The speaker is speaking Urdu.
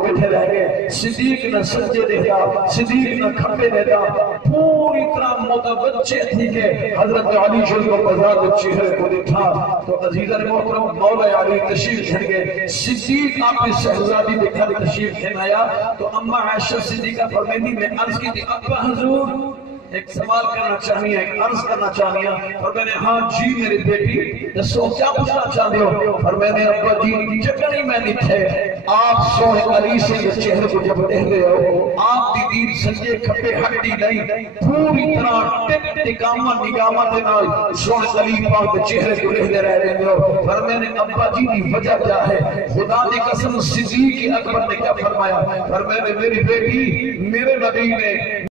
بیٹھے رہ گئے، صدیق نہ سجدے دیتا، صدیق نہ کھپے دیتا، پوری طرح متوجہ تھی کہ حضرت علی شریف کو بزرگ چہرے کو دیکھا تو عزیزان محترم مولا علی تشریف گھر گئے۔ صدیق آپ نے شہزادی دیکھا تشریف گھر آیا تو اما عائشہ صدیقہ فرمائنی میں عرض کی تھی ابا حضور ایک سوال کرنا چاہیے، ایک عرض کرنا چاہیے، اور میں نے ہاں جی میری بیٹی دسو کیا پوچھنا چاہتے ہو؟ اور میں نے ابا جی چکنی میں نہیں تھے، آپ سونے علی سے چہرے کو جب دیکھ رہے ہو آپ دی دین سجے کھپے ہٹی نہیں پوری طرح ٹک ٹکامہ نگامہ دینال سونے علی پاک دے چہرے کو دیکھ رہے رہے ہو۔ اور میں نے ابا جی کی وجہ کیا ہے؟ خدا دی قسم صدیق اکبر نے کیا فرمایا؟ اور میں نے میری بیٹی میرے نبی نے